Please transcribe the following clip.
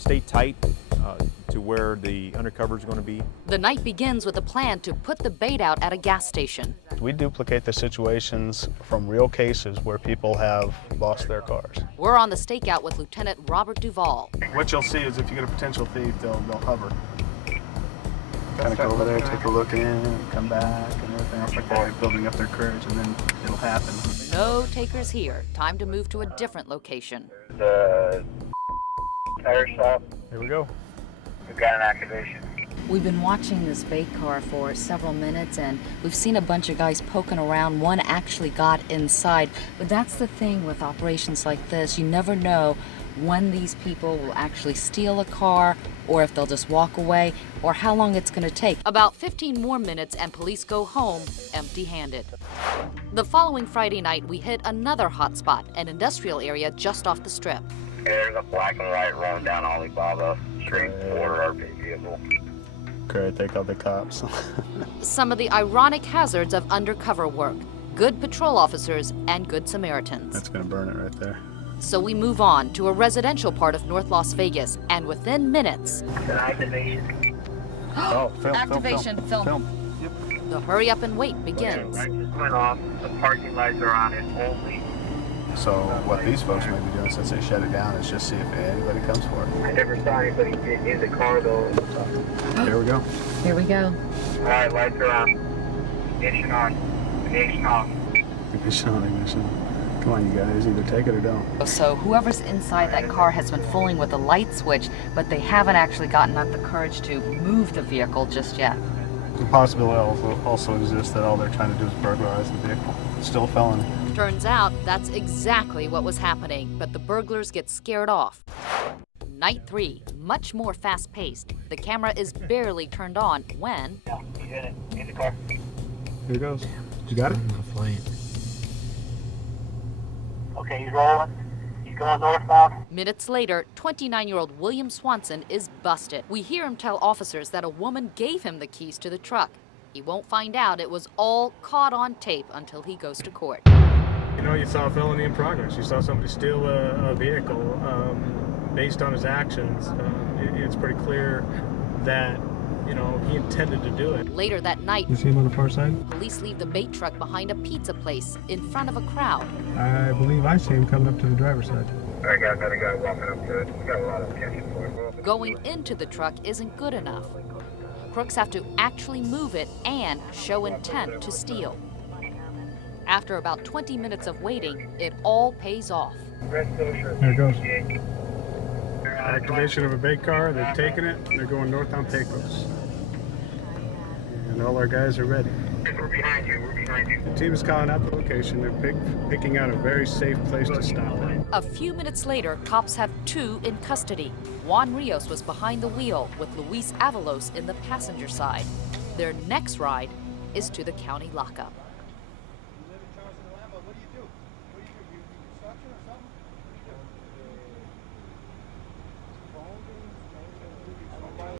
stay tight to where the undercover is going to be. The night begins with a plan to put the bait out at a gas station. We duplicate the situations from real cases where people have lost their cars. We're on the stakeout with Lieutenant Robert Duvall. What you'll see is if you get a potential thief, they'll hover. Kind of go over there, take a look in, come back, and everything else like that, building up their courage, and then it'll happen. No takers here. Time to move to a different location. The tire shop. Here we go. We've got an activation. We've been watching this bait car for several minutes, and we've seen a bunch of guys poking around. One actually got inside. But that's the thing with operations like this. You never know when these people will actually steal a car, or if they'll just walk away, or how long it's going to take. About 15 more minutes and police go home empty-handed. The following Friday night, we hit another hot spot, an industrial area just off the strip. There's a black and white rolling down Alibaba Street for our big vehicle. Okay, take out the cops. Some of the ironic hazards of undercover work. Good patrol officers and good Samaritans. That's going to burn it right there. So we move on to a residential part of North Las Vegas, and within minutes... Activation. Oh, film, Activation, film. Yep. The hurry up and wait begins. Lights just went off. The parking lights are on it only. So what these folks may be doing since they shut it down is just see if anybody comes for it. I never saw anybody get in the car though. Here we go. Here we go. Alright, lights are on. Ignition on. Ignition off. Ignition. Come on, you guys, either take it or don't. So whoever's inside that car has been fooling with a light switch, but they haven't actually gotten up the courage to move the vehicle just yet. The possibility also exists that all they're trying to do is burglarize the vehicle. It's still a felony. Turns out that's exactly what was happening, but the burglars get scared off. Night 3, much more fast-paced. The camera is barely turned on when... Yeah, he's in it. In the car. Here it goes. You got it? Okay, he's rolling. He's going northbound. Minutes later, 29-year-old William Swanson is busted. We hear him tell officers that a woman gave him the keys to the truck. He won't find out it was all caught on tape until he goes to court. You know, you saw a felony in progress. You saw somebody steal a vehicle. Based on his actions, it's pretty clear that, you know, he intended to do it. Later that night, You see him on the far side? police leave the bait truck behind a pizza place in front of a crowd. I believe I see him coming up to the driver's side. I got another guy walking up to it. He's got a lot of attention for it. Going into the truck isn't good enough. Crooks have to actually move it and show intent to steal. After about 20 minutes of waiting, it all pays off. There it goes. Activation of a bait car. They've taken it. They're going north on Pecos. And all our guys are ready. We're behind you. We're behind you. The team is calling out the location. They're picking out a very safe place to stop. A few minutes later, cops have 2 in custody. Juan Rios was behind the wheel with Luis Avalos in the passenger side. Their next ride is to the county lockup.